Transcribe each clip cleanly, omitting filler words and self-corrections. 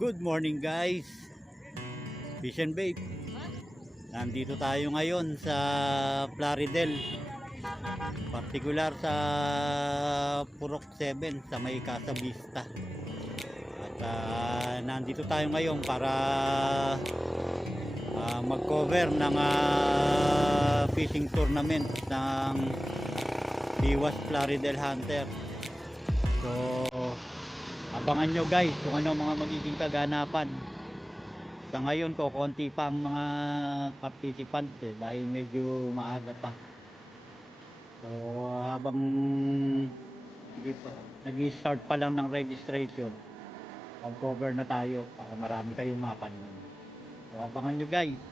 Good morning guys, Fish and Babe. Nandito tayo ngayon sa Plaridel, partikular sa Purok 7 sa may Casa Vista. At nandito tayo ngayon para mag-cover ng fishing tournament ng Biwas Plaridel Hunter. So abangan nyo guys kung ano mga magiging kaganapan. Sa ngayon ko konti pa ang mga participants dahil medyo maaga pa. So habang nag-start pa lang ng registration, mag-cover na tayo para marami kayong mapanood. So abangan nyo guys.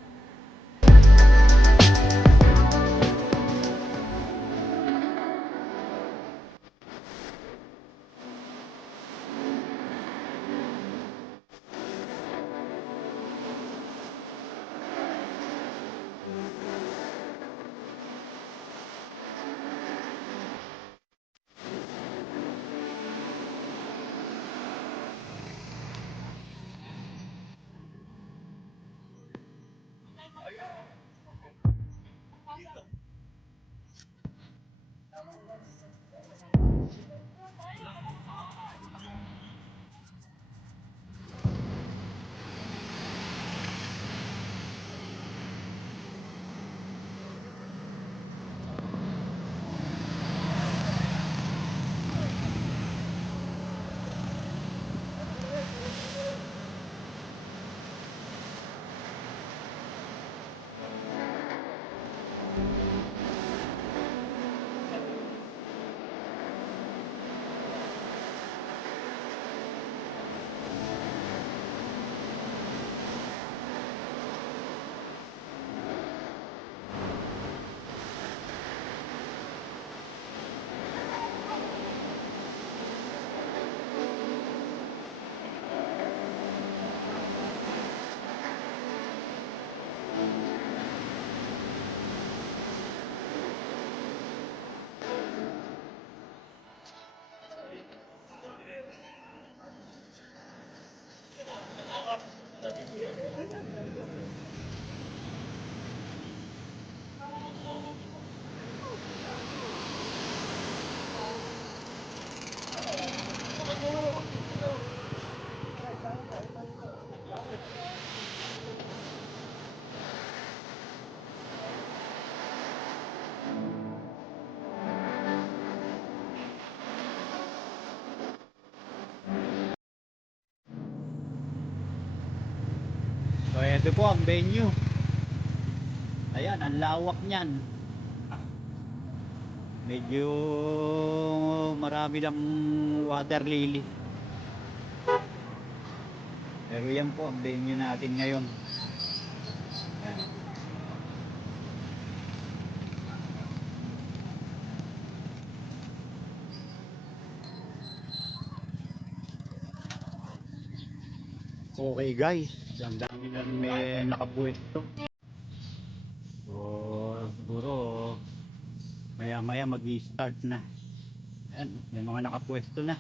So ito po ang venue. Ayan, ang lawak niyan. Medyo marami lang water lily. Pero yan po ang venue natin ngayon. Ayan. Okay guys, ang dami na may nakapwesto. So siguro maya maya mag-i-start na. Ayan, may mga nakapwesto na.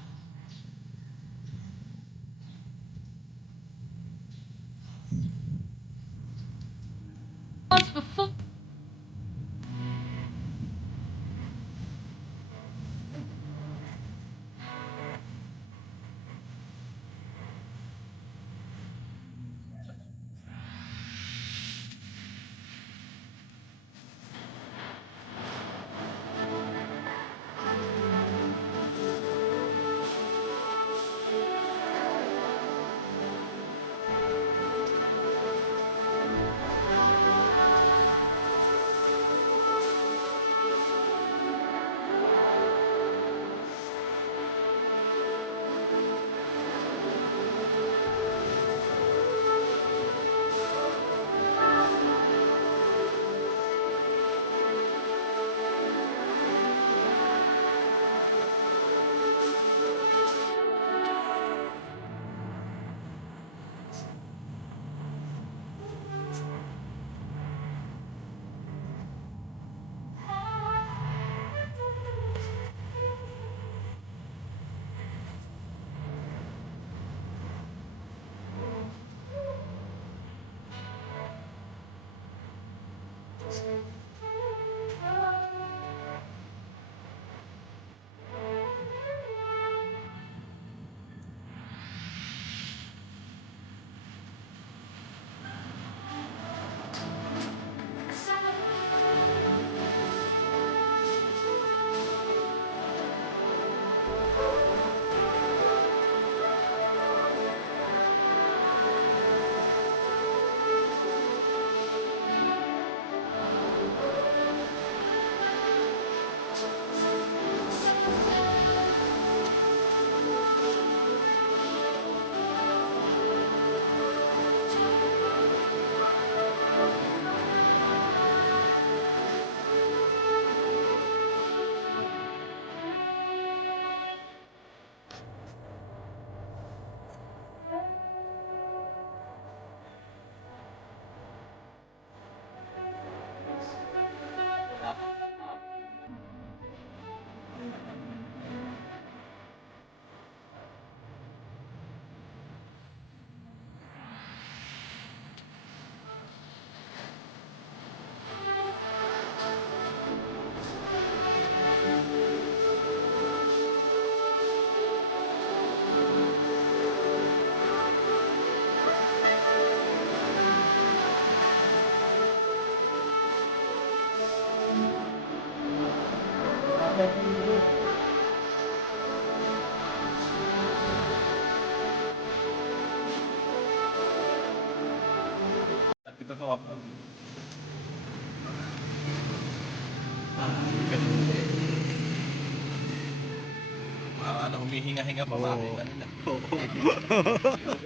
Humihinga-hinga pa ba? Oo.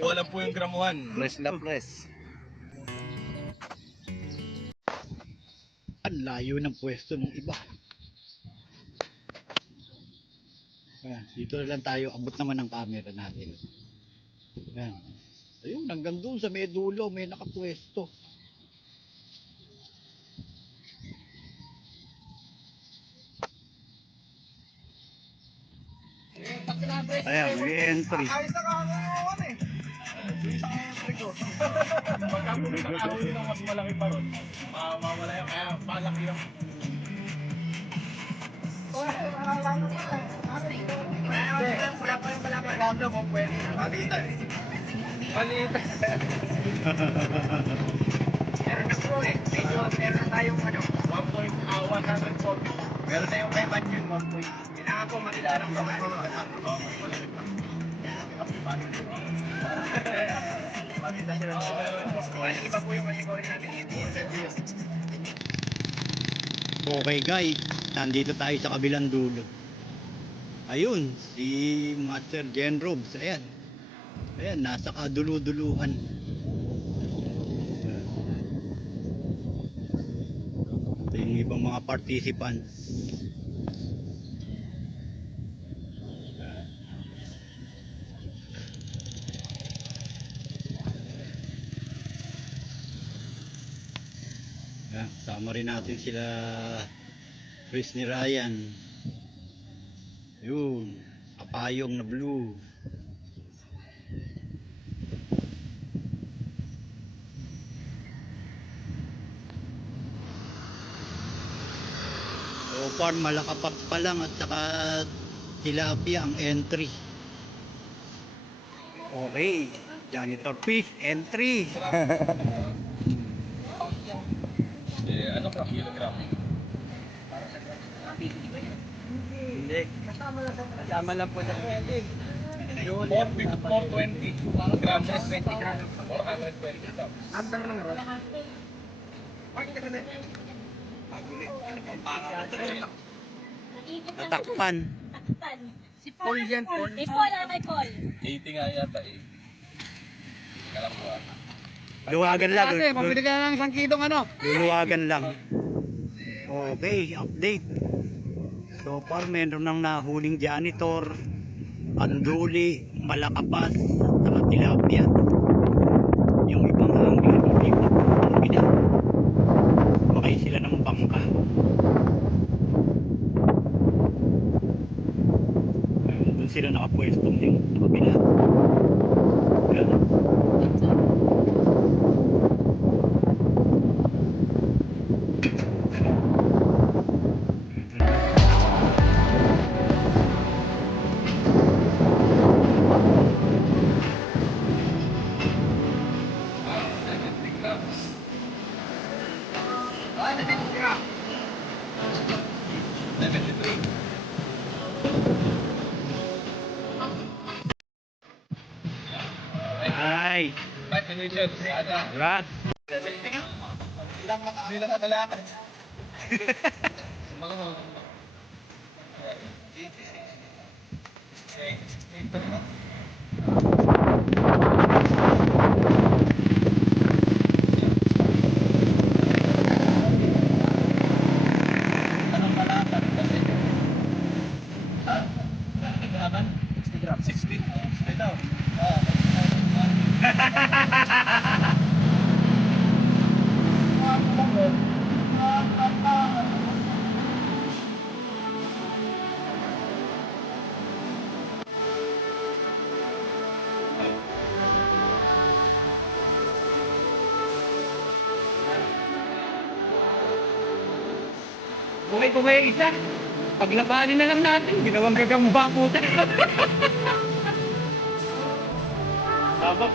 Wala po yung gramuhan. Press na press. Ang layo ng pwesto ng iba. Ayan, dito na lang tayo. Abot naman ang camera natin. Ayan. Ayun, hanggang doon sa may dulo, may nakapwesto. Ayan, may entry. Ayos na kakakuhan eh. Pagka pumunta ka ng mas malaki pa ron, mawala yung kaya palaki yung... Wala pa yung malaki. Kondo mo pwede. Palitan. Palitan. Meron na po eh. Meron na tayong 140. Meron na yung kay Banyan 1. Kailangan po makilarang pa kayo. Iba po yung manigawin natin. Okay guys, nandito tayo sa kabilang dulo. Ayun, si Master Jen Robs. Ayan. Ayan, nasa kadulu-duluhan. Ito yung ibang mga participants. Ayan, sama rin natin sila Chris ni Ryan. Yun, kapayong na blue. So far malakapat pa lang at saka tilapia ang entry. Okay, janitor fish entry. Ano ka kilogram? Hindi. Kasama lang po sa pwede. 420 grams. 420 grams. 420 grams. Antar lang ron. Natakpan. Si Paul yan, Paul. Si Paul, kay Paul. 80 nga yata eh. Kala ko ah. Luwagan lang. Kasi, mabili ka ng 1 kilong ano. Luluwagan lang. Okay, update. So far, meron ng nahuling janitor, anduli, malakapas, at tilapia. Yung ibang hanggang lumipat ng bina. Makay sila ng bangka. Doon sila nakapwestong yung kabila. Ganun. Ay, rat. Hindi lang nakalakad. Anong kalakad? 60 daw. Buhay ko kayo isa. Paglabanin na lang natin. Ginawang gagamba po. Tama.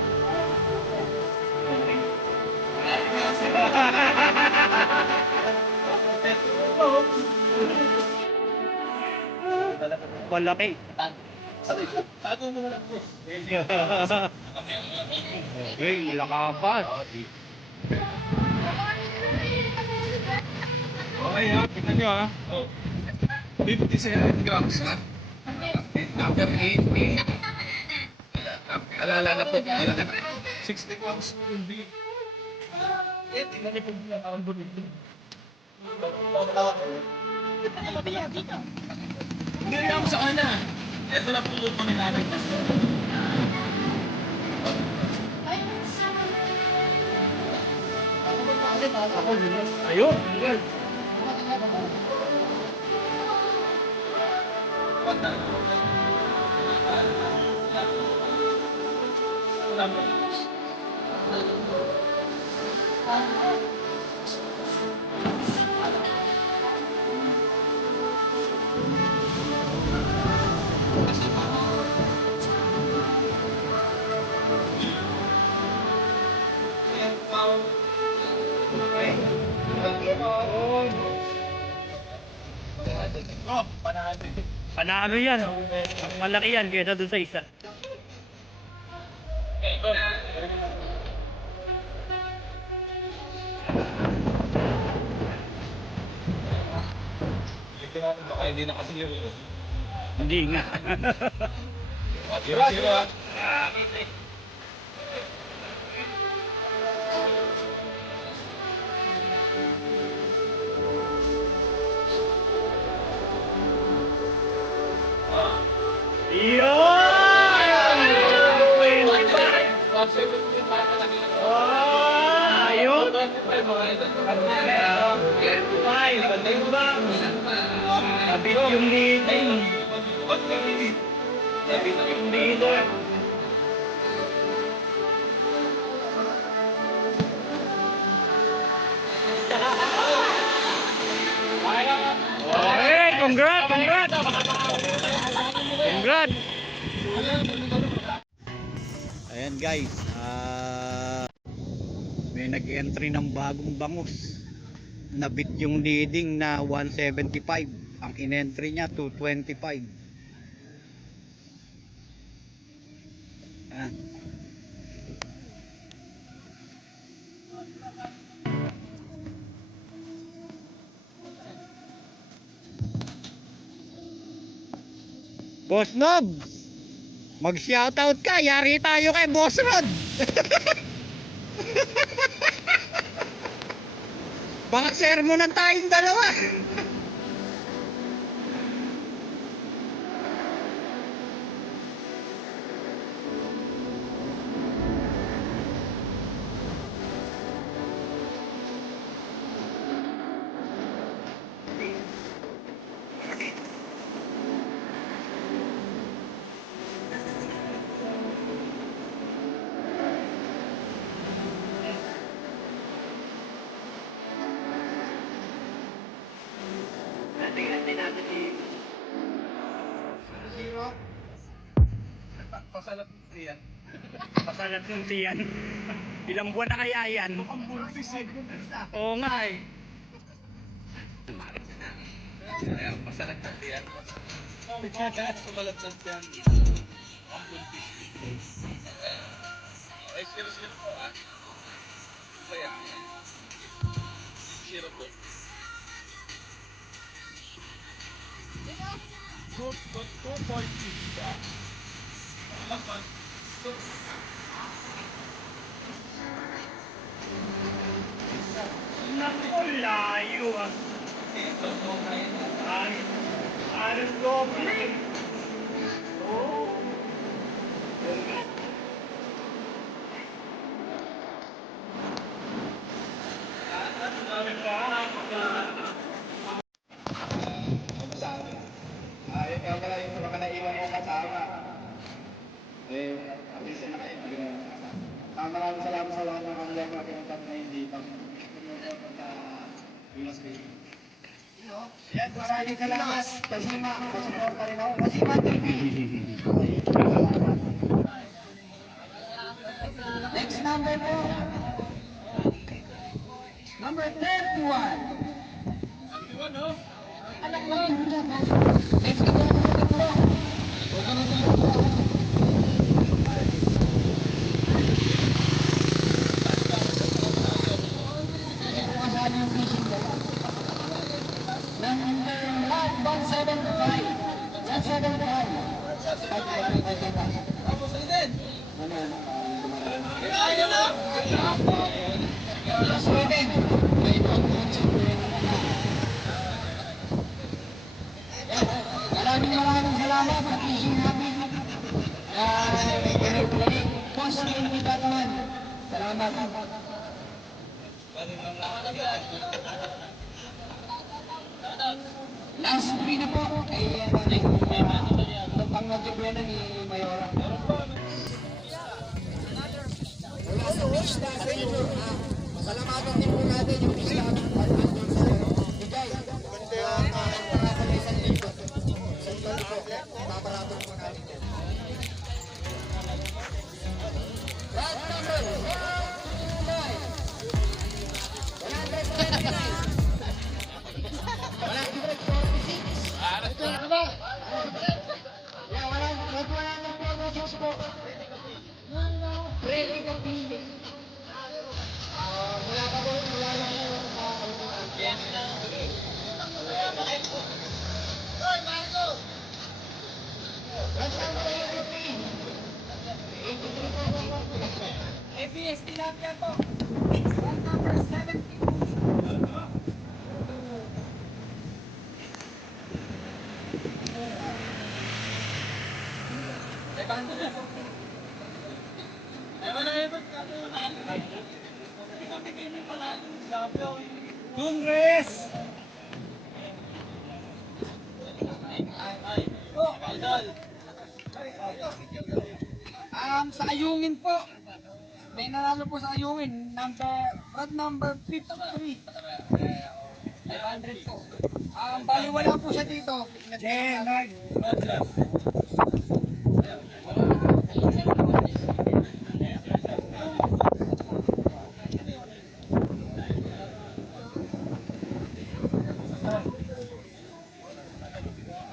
Malaki. Okay, lakapas. Okay ha, tingnan nyo ha. 57 grams ha. After 80. Alala na po. 60 grams will be. Tingnan niyo po yung tawag po dito. Hindi lang sa kana. Ito na po lutunin namin. Ayun. Oh, panalo. Panalo yan. Ang malaki yan kaysa doon sa isa. Hindi na kasi yun. Hindi nga. Zero. Ayun. Kapit yung leading. Kapit yung leader. Okay, congrats. Ayan guys, may nag-entry ng bagong bangus. Nabit yung leading na 175. Ang in-entry niya 225. Ayan. Boss Nob, mag-shoutout ka. Yari tayo kay Boss Rod. Baka sermonan tayong dalawa. Pasalat yan. Pasalat ng tiyan. Ilang buwan na kaya yan? Mukhang buntis eh. Oo nga eh. Pasalat ng yan. Pasalat ng yan. Mukhang buntis. Okay, zero po ah. Kaya. Zero po. Good, 2.6 ah. Lapan. Naku, layo ah. Aros doble. Oo. Ay, kaya pala yung baka naiwan ko kasama. At least na kayo. Maraming salamat sa lahat ng kanila mga pinuntan na hindi pang tumutuwa sa Pinas Bay. Yan, maraming salamat. Pasima, pasuporta rin ako. Pasima, next number po. Number 31. 31, no? Anak mo. Let's go. Huwag ka na Maraming salamat sa fishing namin. Post ni Batman. Salamat. Last free na po. Ay, pang nagjubuyan ni Mayora. Wala sa fish na sa inyo. Salamatan din po natin yung fish na bigay. Para sa isang linggo. Sandali po. Babalatong po natin yan. Right number 139. ABS tilapia po. Right number 70. Congress! Sa ayungin po. May nanalo po sa ayungin. Rod number 53. 500 po. Bali wala po siya dito.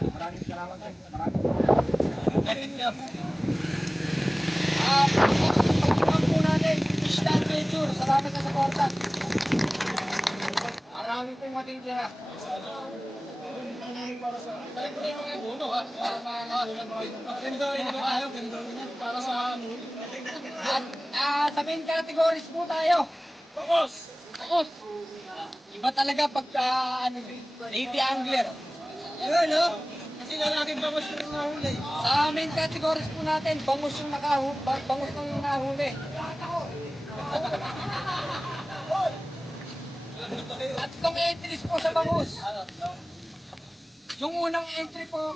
Maraming salamat po. Pagkakas po natin, Fish Adventure. Salamat sa suporta. Marami pong matitira. At sa main categories po tayo. Focus! Iba talaga pagka lady angler. Yun, no? Kasi lalaking bangus yung nahuli. Sa main categories po natin, bangus yung bangus yung nahuli. At itong entries po sa bangus. Yung unang entry po,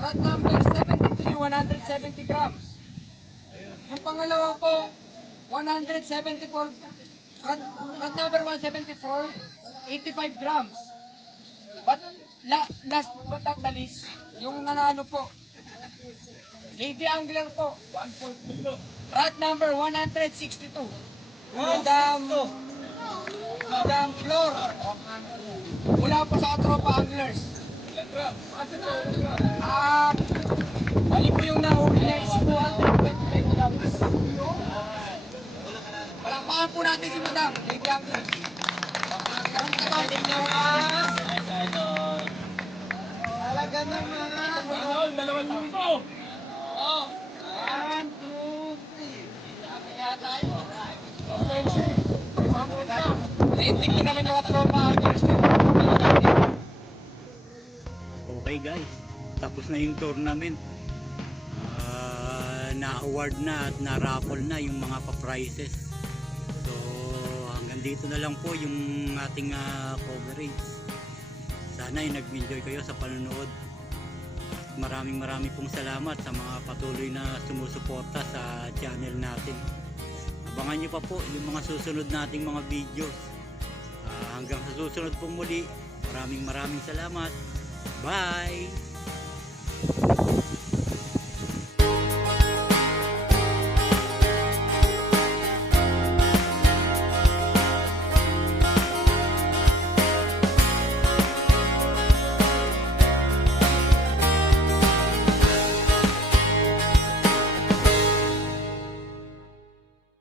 rod number 73, 170 grams. Yung pangalawa po, 174, rod number 174, 85 grams. But last but not the least, yung nanalo po, lady angler po, 1.2. Rod number 162. Madam Flor. Mula po sa Tropa Anglers. Bali po yung nahuli niya is 225 grams. Palakpakan po natin si Madam, lady angler. Talaga naman. Dalawang libo. 1, 2, 3. Kaya tayo. Tingin namin mga tropa. Okay guys, tapos na yung tournament. Na-award na at na-raffle na yung mga pa-prizes. So hanggang dito na lang po yung ating coverage. Sana ay nag-enjoy kayo sa panonood. Maraming pong salamat sa mga patuloy na sumusuporta sa channel natin. Abangan nyo pa po yung mga susunod nating mga videos. Hanggang sa susunod pong muli, maraming salamat. Bye!